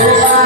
Amém.